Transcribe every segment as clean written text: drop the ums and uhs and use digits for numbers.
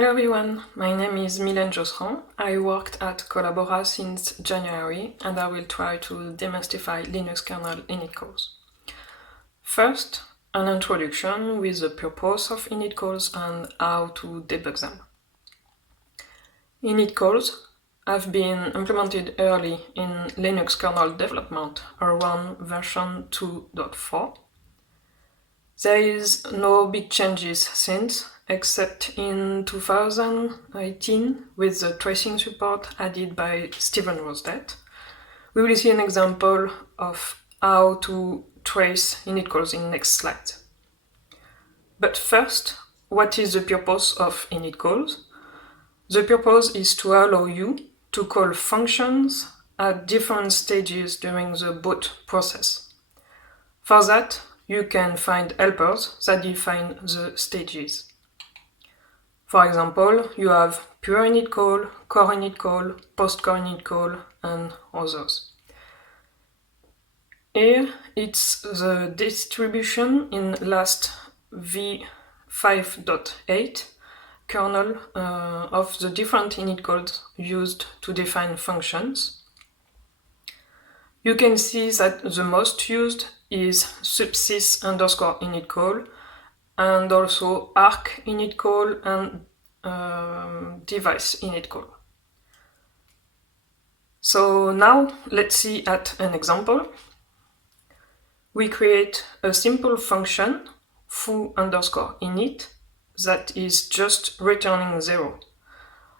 Hello everyone, my name is Mylène Josserand. I worked at Collabora since January and I will try to demystify Linux kernel initcalls. First, an introduction with the purpose of initcalls and how to debug them. Initcalls have been implemented early in Linux kernel development around version 2.4. There is no big changes since, except in 2018 with the tracing support added by Steven Rosdet. We will see an example of how to trace initcalls in next slide. But first, what is the purpose of initcalls? The purpose is to allow you to call functions at different stages during the boot process. For that, you can find helpers that define the stages. For example, you have pure initcall, core initcall, post-core initcall, and others. Here, it's the distribution in last v5.8 kernel of the different initcalls used to define functions. You can see that the most used is subsys_initcall and also arc initcall and device initcall. So now let's see at an example. We create a simple function foo_init that is just returning 0.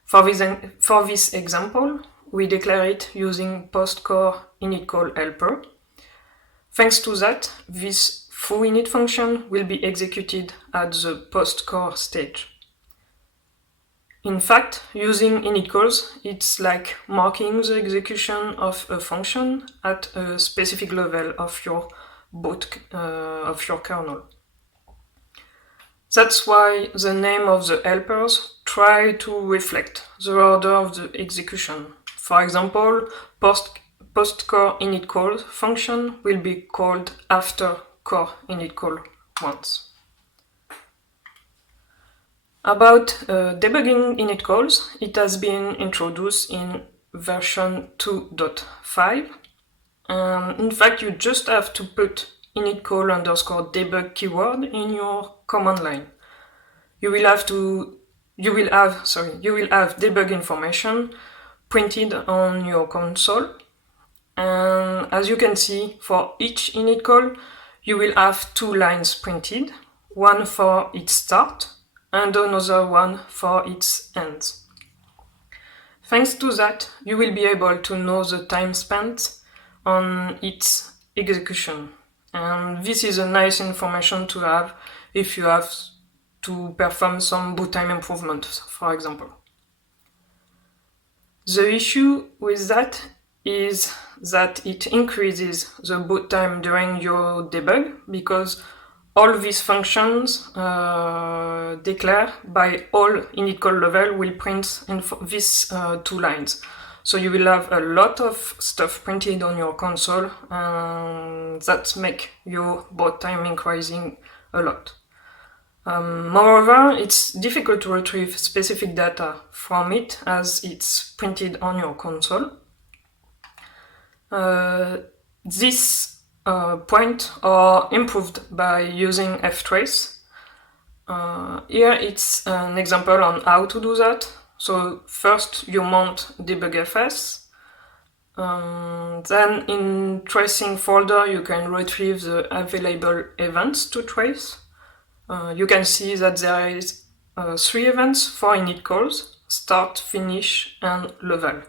For this example, we declare it using post-core initcall helper. Thanks to that, this foo_init function will be executed at the post-core stage. In fact, using initcalls, it's like marking the execution of a function at a specific level of your kernel. That's why the name of the helpers try to reflect the order of the execution. For example, post-core initcall function will be called after core initcall once. About debugging initcalls, it has been introduced in version 2.5. In fact, you just have to put initcall_debug keyword in your command line. You will have debug information printed on your console. And as you can see, for each initcall, you will have 2 lines printed, one for its start and another one for its end. Thanks to that, you will be able to know the time spent on its execution. And this is a nice information to have if you have to perform some boot time improvements, for example. The issue with that is that it increases the boot time during your debug because all these functions declared by all initcall level will print in these 2 lines. So you will have a lot of stuff printed on your console and that make your boot time increasing a lot. Moreover, it's difficult to retrieve specific data from it as it's printed on your console. This point are improved by using Ftrace. Here it's an example on how to do that. So first you mount debugfs. Then in tracing folder you can retrieve the available events to trace. You can see that there is 3 events for initcalls: start, finish, and level.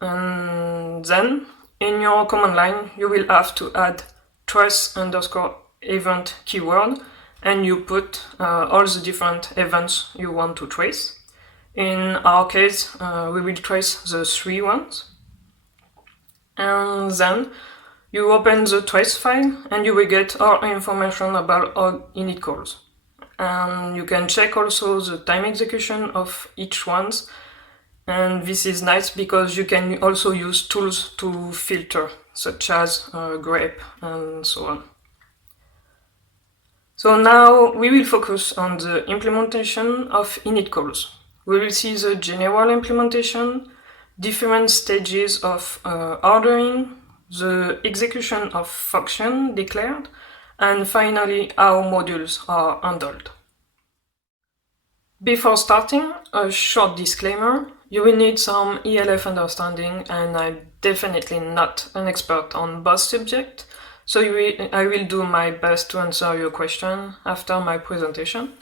And then in your command line you will have to add trace_event keyword and you put all the different events you want to trace. In our case, we will trace the 3 ones. And then you open the trace file and you will get all information about all initcalls. And you can check also the time execution of each one. And this is nice because you can also use tools to filter, such as grep and so on. So now we will focus on the implementation of Initcalls. We will see the general implementation, different stages of ordering, the execution of function declared, and finally how modules are handled. Before starting, a short disclaimer. You will need some ELF understanding, and I'm definitely not an expert on both subjects, so I will do my best to answer your question after my presentation.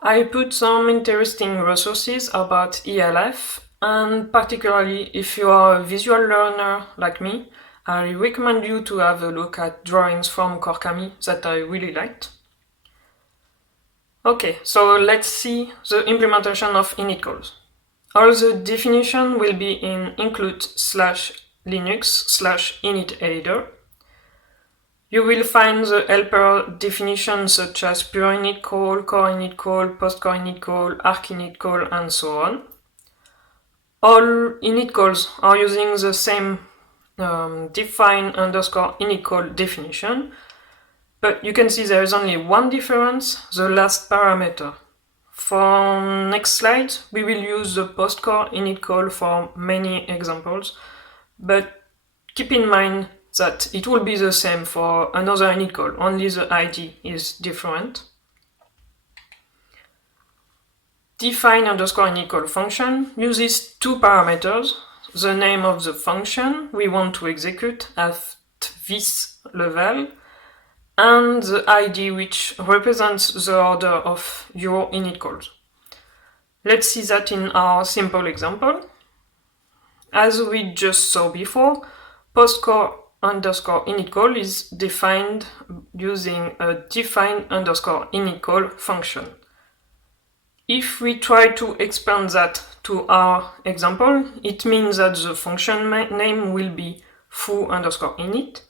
I put some interesting resources about ELF, and particularly if you are a visual learner like me, I recommend you to have a look at drawings from Korkami that I really liked. Okay, so let's see the implementation of Initcalls. All the definition will be in include/linux/init header. You will find the helper definitions such as pure initcall, core initcall, post-core initcall, arc initcall, and so on. All initcalls are using the same define_initcall definition, but you can see there is only one difference, the last parameter. For next slide, we will use the post-core initcall for many examples, but keep in mind that it will be the same for another initcall, only the ID is different. Define_initcall function uses two parameters, the name of the function we want to execute at this level, and the ID which represents the order of your initcalls. Let's see that in our simple example. As we just saw before, post_core_initcall is defined using a define_initcall function. If we try to expand that to our example, it means that the function name will be foo_init,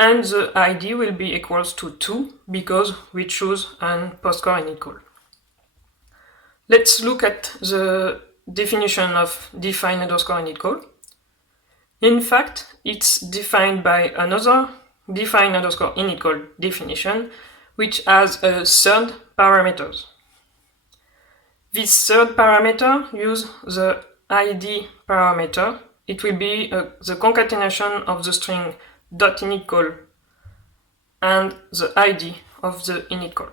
and the ID will be equals to 2 because we choose an post-core initcall. Let's look at the definition of define_initcall. In fact, it's defined by another define_initcall definition, which has a third parameter. This third parameter uses the ID parameter. It will be the concatenation of the string .initcall and the ID of the initcall.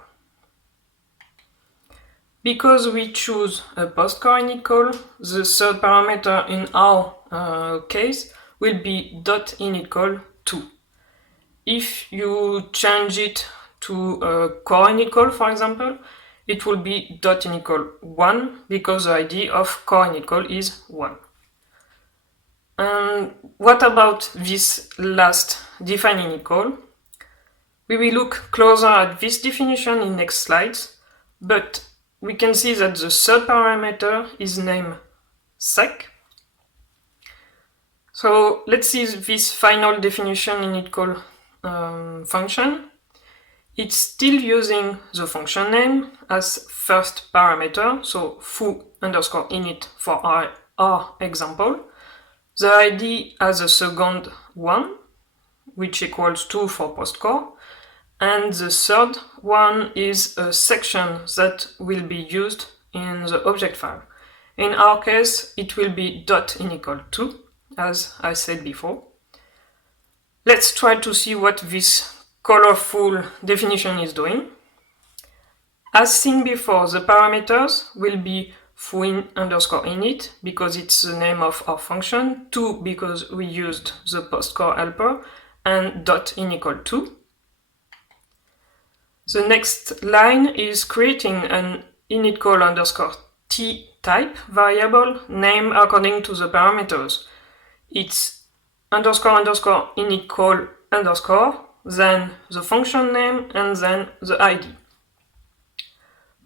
Because we choose a post-core initcall, the third parameter in our case will be .initcall2. If you change it to a core initcall, for example, it will be .initcall1 because the ID of core initcall is 1. And what about this last define initcall? We will look closer at this definition in next slides, but we can see that the third parameter is named sec. So let's see this final definition initcall function. It's still using the function name as first parameter, so foo_init for our example. The ID as a second one, which equals 2 for postcore, and the third one is a section that will be used in the object file. In our case, it will be .initcall2, as I said before. Let's try to see what this colorful definition is doing. As seen before, the parameters will be foo_init because it's the name of our function, 2 because we used the postcore helper, and .initcall2. The next line is creating an initcall_t type variable named according to the parameters. It's __initcall_, then the function name, and then the ID.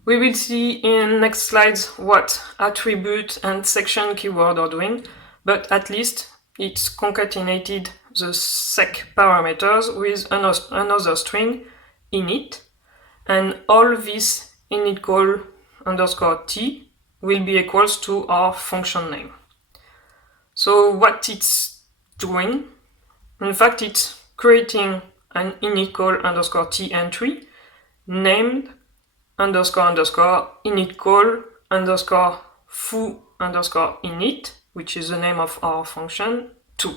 We will see in next slides what attribute and section keyword are doing, but at least it's concatenated the sec parameters with another string, init, and all this initcall_t will be equals to our function name. So what it's doing, in fact, it's creating an initcall_t entry, named __ initcall _ foo _ init, which is the name of our function, 2.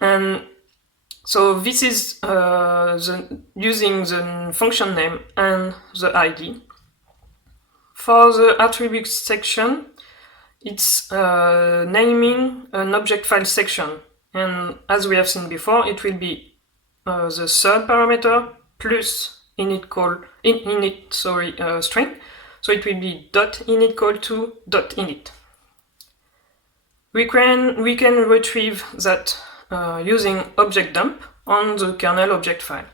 And so this is using the function name and the ID. For the attributes section, it's naming an object file section. And as we have seen before, it will be the third parameter plus string. So it will be .initcall to .init. We can retrieve that using object dump on the kernel object file.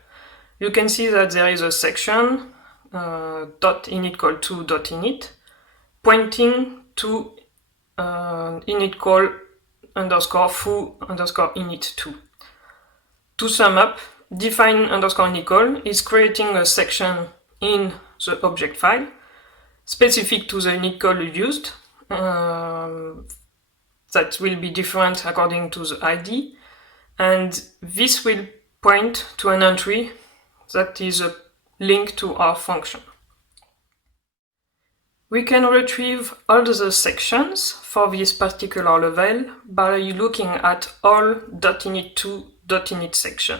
You can see that there is a section .initcall to .init pointing to initcall _ foo _ init2. To sum up, define _initcall is creating a section in the object file specific to the initcall used that will be different according to the ID, and this will point to an entry that is a link to our function. We can retrieve all the sections for this particular level by looking at all .init to .init section.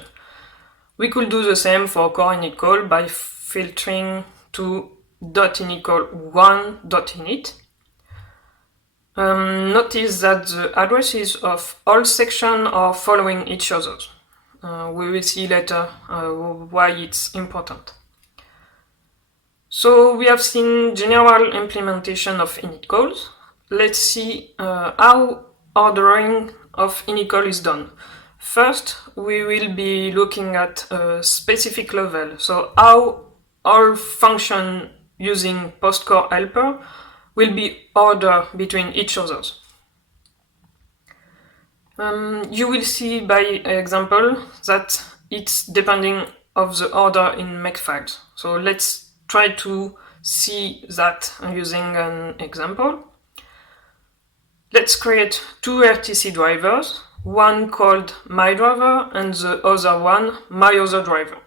We could do the same for core initcall by filtering to .initcall1.init. Notice that the addresses of all sections are following each other. We will see later why it's important. So we have seen general implementation of initcalls. Let's see how ordering of initcall is done. First, we will be looking at a specific level, so how all functions using postcore helper will be ordered between each others. You will see by example that it's depending of the order in Makefiles. So let's try to see that using an example. Let's create two RTC drivers, one called MyDriver and the other one MyOtherDriver.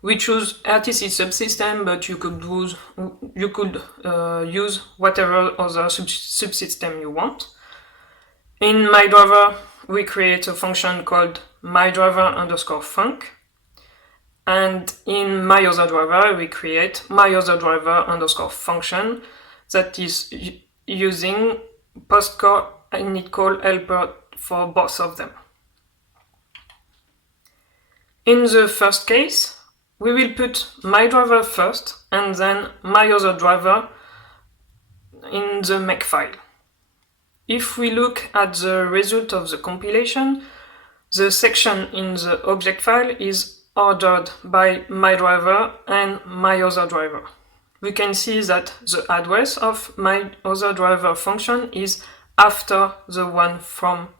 We choose RTC subsystem, but you could use whatever other subsystem you want. In MyDriver, we create a function called MyDriver _ func, and in MyOtherDriver, we create MyOtherDriver _ function that is using postcore initcall helper for both of them. In the first case, we will put MyDriver first and then MyOtherDriver in the Makefile. If we look at the result of the compilation, the section in the object file is ordered by MyDriver and MyOtherDriver. We can see that the address of MyOtherDriver function is after the one from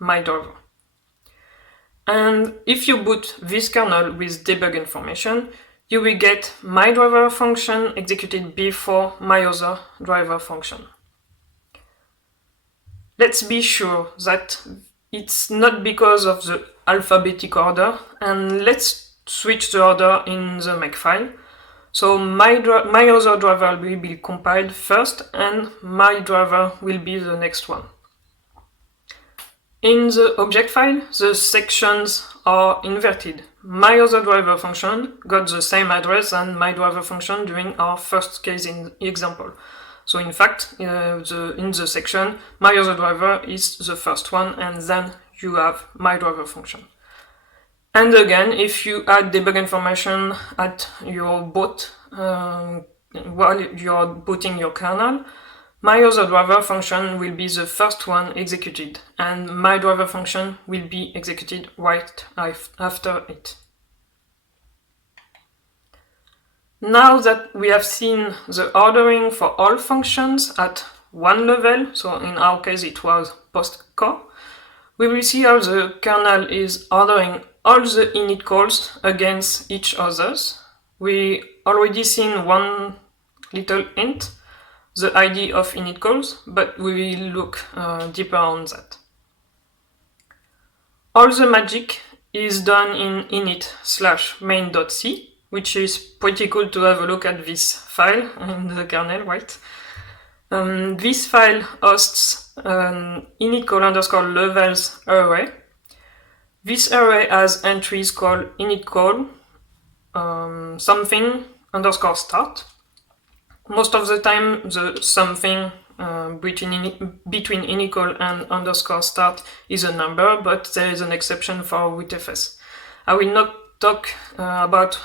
MyDriver. And if you boot this kernel with debug information, you will get MyDriver function executed before MyOtherDriver function. Let's be sure that it's not because of the alphabetic order, and let's switch the order in the Makefile. So MyOtherDriver will be compiled first and MyDriver will be the next one. In the object file, the sections are inverted. MyOtherDriver function got the same address than MyDriver function during our first case in example. So in fact, in the section, MyOtherDriver is the first one, and then you have MyDriver function. And again, if you add debug information at your boot while you're booting your kernel, MyOtherDriver function will be the first one executed, and MyDriver function will be executed right after it. Now that we have seen the ordering for all functions at one level, so in our case it was post-core, we will see how the kernel is ordering all the initcalls against each others. We already seen one little hint, the ID of initcalls, but we will look deeper on that. All the magic is done in init/main.c, which is pretty cool to have a look at this file in the kernel, right? This file hosts an initcall_levels array. This array has entries called initcall something_start. Most of the time, the something between initcall and _start is a number, but there is an exception for witfs. I will not talk about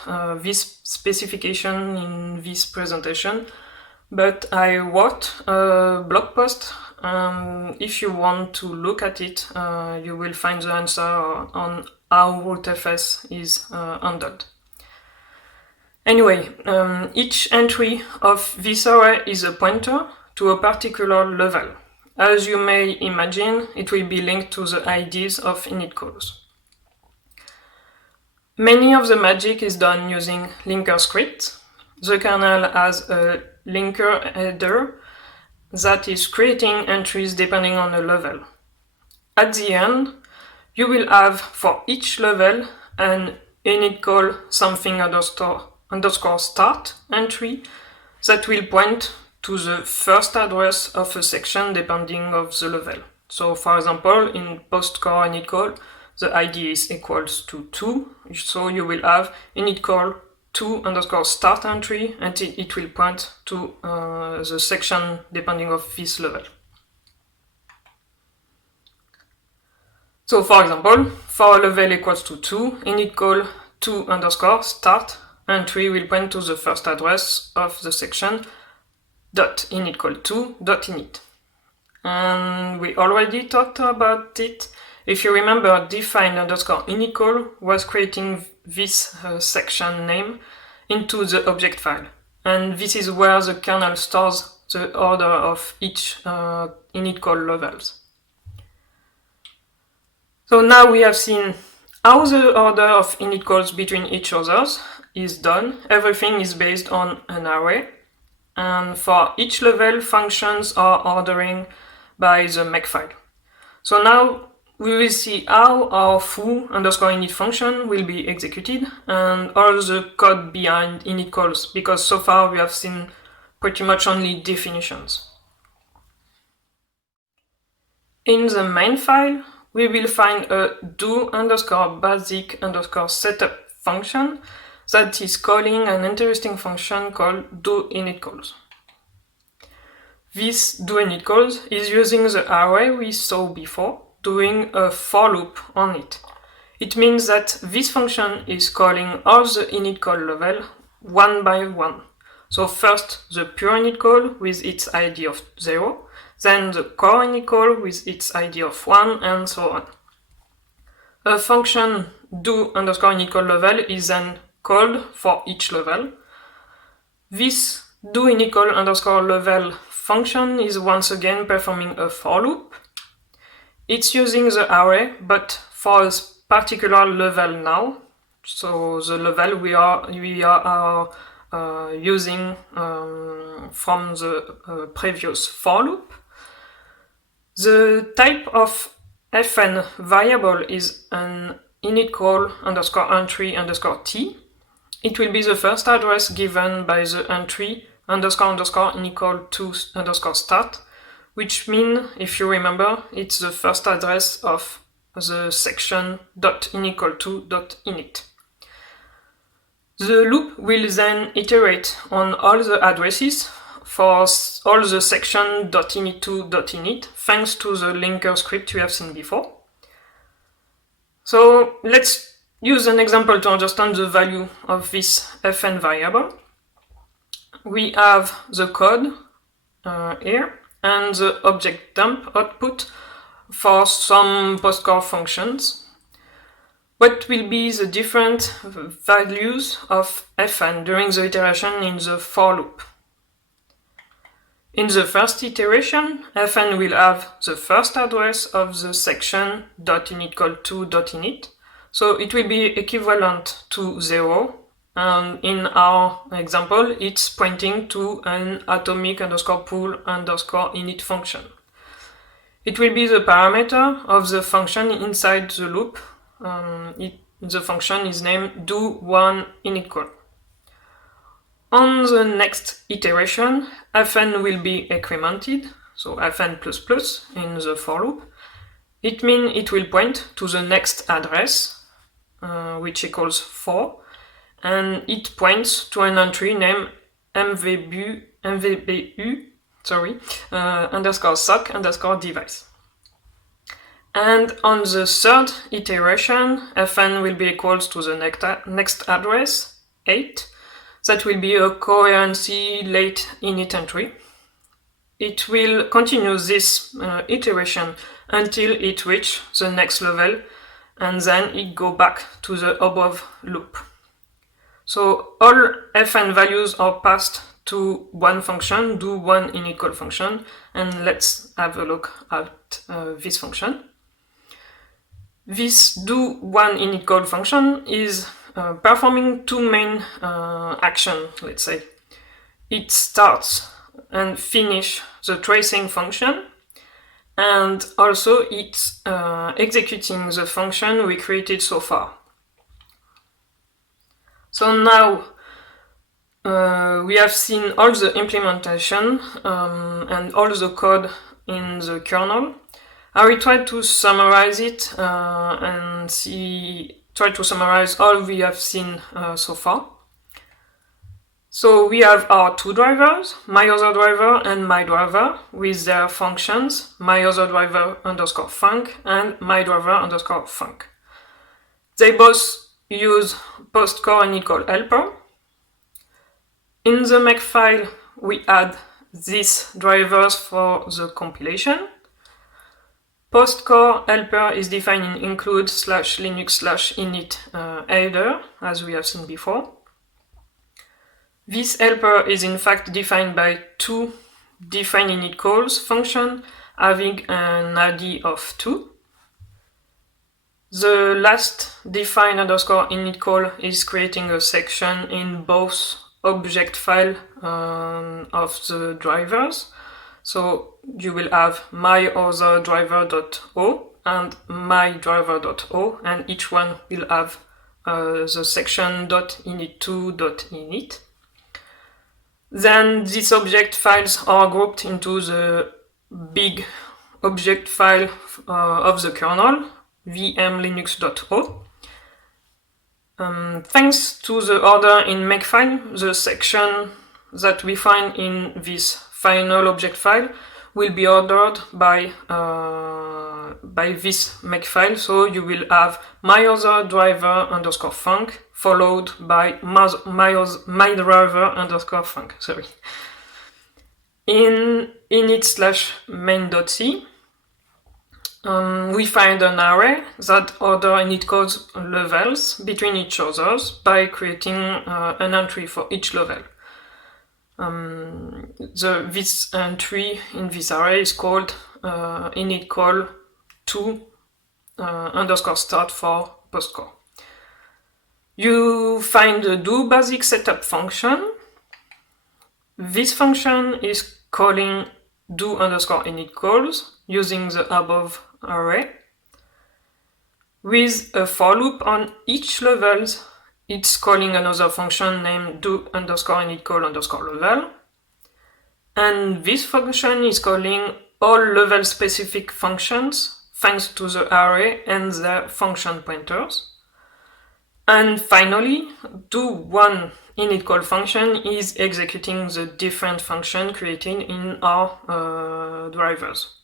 this specification in this presentation, but I wrote a blog post. If you want to look at it, you will find the answer on how rootfs is handled. Anyway, each entry of this array is a pointer to a particular level. As you may imagine, it will be linked to the IDs of initcalls. Many of the magic is done using linker scripts. The kernel has a linker header that is creating entries depending on a level. At the end, you will have for each level an initcall something_start entry that will point to the first address of a section depending on the level. So for example, in post-core initcall, the ID is equals to 2, so you will have initcall 2_start entry, and it will point to the section depending on this level. So for example, for a level equals to 2, initcall 2_start entry will point to the first address of the section .initcall2.init. And we already talked about it. If you remember, define_initcall was creating this section name into the object file. And this is where the kernel stores the order of each initcall levels. So now we have seen how the order of initcalls between each others is done. Everything is based on an array. And for each level, functions are ordering by the Makefile. So now we will see how our foo_init function will be executed and all the code behind initcalls, because so far we have seen pretty much only definitions. In the main file, we will find a do_basic_setup function that is calling an interesting function called do_initcalls. This do_initcalls is using the array we saw before, doing a for loop on it. It means that this function is calling all the initcall level one by one. So first the pure initcall with its ID of 0, then the core initcall with its ID of 1, and so on. A function do_initcall level is then called for each level. This do_initcall_level function is once again performing a for loop. It's using the array, but for a particular level now. So the level we are using from the previous for loop. The type of fn variable is an initcall_entry_t. It will be the first address given by the entry __initcall2_start, which means, if you remember, it's the first address of the section .initcall2.init. The loop will then iterate on all the addresses for all the section .init2.init, thanks to the linker script we have seen before. So let's use an example to understand the value of this fn variable. We have the code here and the object dump output for some post-core functions. What will be the different values of fn during the iteration in the for loop? In the first iteration, fn will have the first address of the section .initcall2.init, so it will be equivalent to 0, and in our example, it's pointing to an atomic_pool_init function. It will be the parameter of the function inside the loop. The function is named do_1initcall. On the next iteration, fn will be incremented, so fn++ in the for loop. It means it will point to the next address, which equals 4, and it points to an entry named mvbu underscore sock underscore device. And on the third iteration, fn will be equals to the next address, 8. That will be a coherency late init entry. It will continue this iteration until it reaches the next level, and then it go back to the above loop. So all fn values are passed to one function, do one initcall function, and let's have a look at this function. This do one initcall function is performing two main actions, let's say. It starts and finish the tracing function, and also it's executing the function we created so far. So now we have seen all the implementation and all the code in the kernel. I will try to summarize it and try to summarize all we have seen so far. So we have our two drivers, myOtherDriver and myDriver, with their functions myOtherDriver_func and myDriver_func. They both use postcore initcall helper. In the Makefile, we add these drivers for the compilation. Postcore helper is defined in include/linux/init header, as we have seen before. This helper is in fact defined by two define initcalls function having an ID of 2. The last define_initcall is creating a section in both object file of the drivers. So you will have myOtherDriver.o and myDriver.o, and each one will have the section .init2.init. Then these object files are grouped into the big object file of the kernel, vmlinux.o. Thanks to the order in Makefile, the section that we find in this final object file will be ordered by this Makefile. So you will have myOtherDriver_func followed by myDriver_func. Sorry. In init/main.c, we find an array that order initcalls levels between each others by creating an entry for each level. This entry in this array is called initcall to_start for postcore. You find the do basic setup function. This function is calling do_initcalls using the above array. With a for loop on each level, it's calling another function named do_initcall_level. And this function is calling all level specific functions thanks to the array and their function pointers. And finally, do_one_initcall function is executing the different function created in our drivers.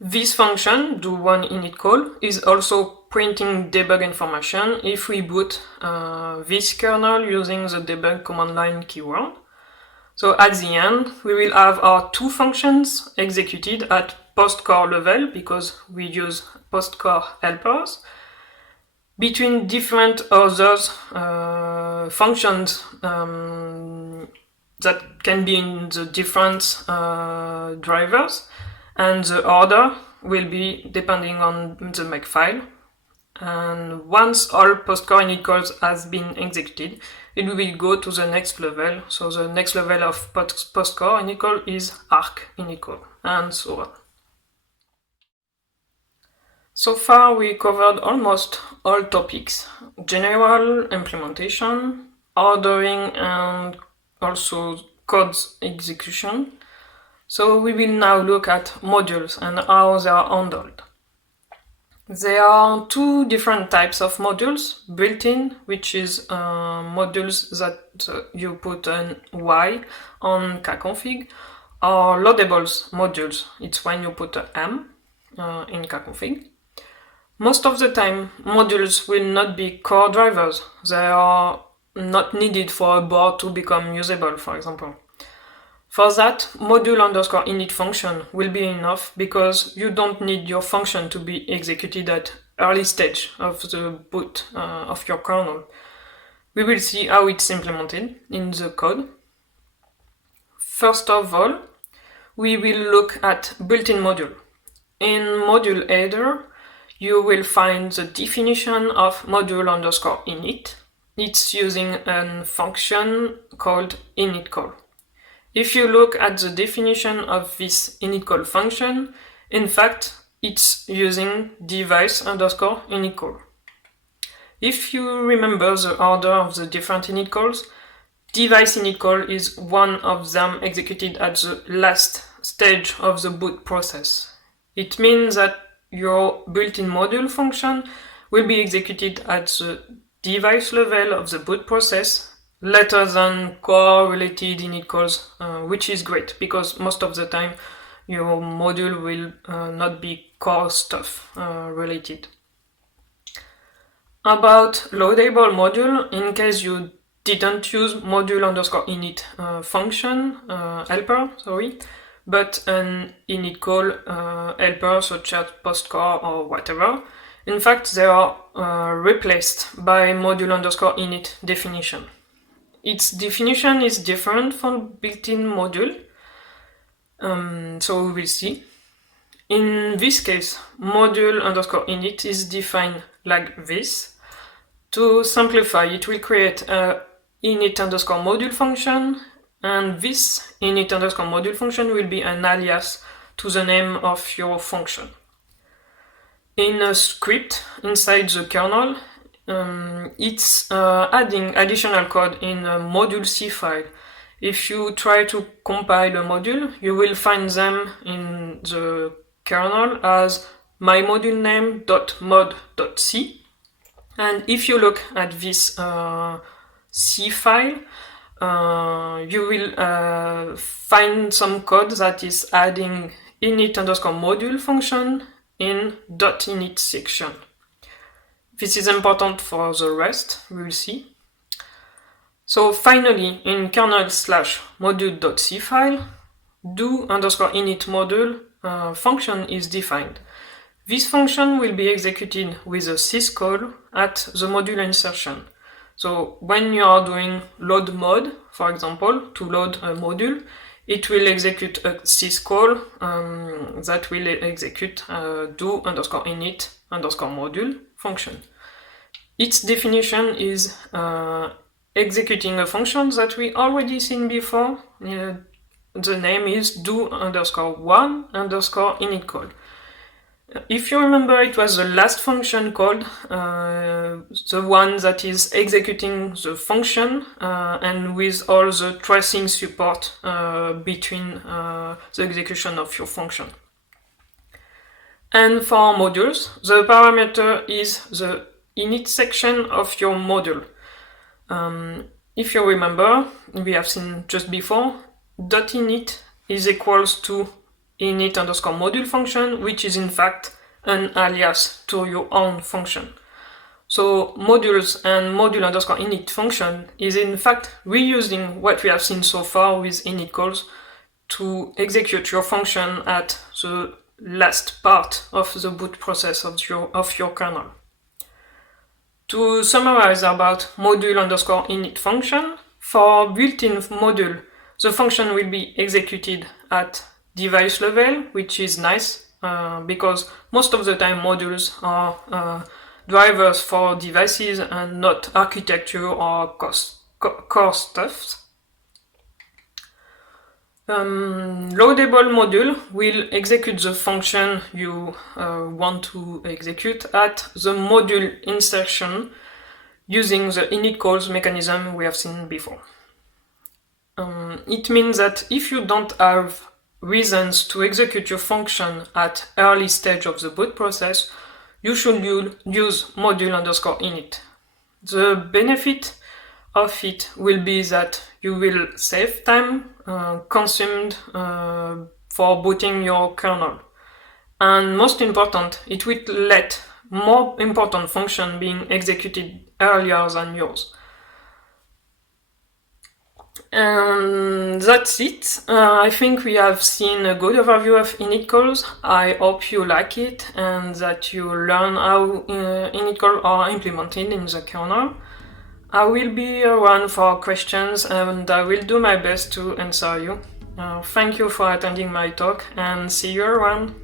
This function, do_one_initcall, is also printing debug information if we boot this kernel using the debug command line keyword. So at the end, we will have our two functions executed at postcore level because we use postcore helpers. Between different others functions that can be in the different drivers, and the order will be depending on the Makefile. And once all postcore initcalls has been executed, it will go to the next level. So the next level of postcore initcall is arc initcall, and so on. So far we covered almost all topics: general implementation, ordering and also code execution. So we will now look at modules and how they are handled. There are two different types of modules. Built-in, which is modules that you put an Y on kconfig, or loadables modules. It's when you put a M in kconfig. Most of the time, modules will not be core drivers. They are not needed for a board to become usable, for example. For that, module_init function will be enough because you don't need your function to be executed at early stage of the boot of your kernel. We will see how it's implemented in the code. First of all, we will look at built-in module. In module header, you will find the definition of module_init. It's using a function called Initcall. If you look at the definition of this Initcall function, in fact, it's using device_initcall. If you remember the order of the different initcalls, device initcall is one of them executed at the last stage of the boot process. It means that your built-in module function will be executed at the device level of the boot process later than core-related initcalls, which is great because most of the time your module will not be core stuff related. About loadable module, in case you didn't use module_init function helper, but an initcall helper such as postcore or whatever. In fact, they are replaced by module_init definition. Its definition is different from built-in module, so we will see. In this case, module_init is defined like this. To simplify, it will create a init_module function, and this init_module function will be an alias to the name of your function. In a script inside the kernel, it's adding additional code in a module C file. If you try to compile a module, you will find them in the kernel as mymodulename.mod.c. And if you look at this C file, you will find some code that is adding init_module function in .init section. This is important for the rest, we will see. So finally, in kernel/module.c file, do_init module function is defined. This function will be executed with a syscall at the module insertion. So when you are doing load mod, for example, to load a module, it will execute a syscall that will execute do_init_module function. Its definition is executing a function that we already seen before. The name is do_1_initcall. If you remember, it was the last function called, the one that is executing the function and with all the tracing support between the execution of your function. And for modules, the parameter is the init section of your module. If you remember, we have seen just before, .init is equals to init_module function, which is in fact an alias to your own function. So modules and module_init function is in fact reusing what we have seen so far with initcalls to execute your function at the last part of the boot process of your kernel. To summarize about module_init function, for built-in module, the function will be executed at device level, which is nice because most of the time modules are drivers for devices and not architecture or core stuff. Loadable module will execute the function you want to execute at the module insertion using the Initcalls mechanism we have seen before. It means that if you don't have reasons to execute your function at early stage of the boot process, you should use module_init. The benefit of it will be that you will save time consumed for booting your kernel. And most important, it will let more important function being executed earlier than yours. And that's it. I think we have seen a good overview of Initcalls. I hope you like it and that you learn how Initcalls are implemented in the kernel. I will be around for questions and I will do my best to answer you. Thank you for attending my talk and see you around.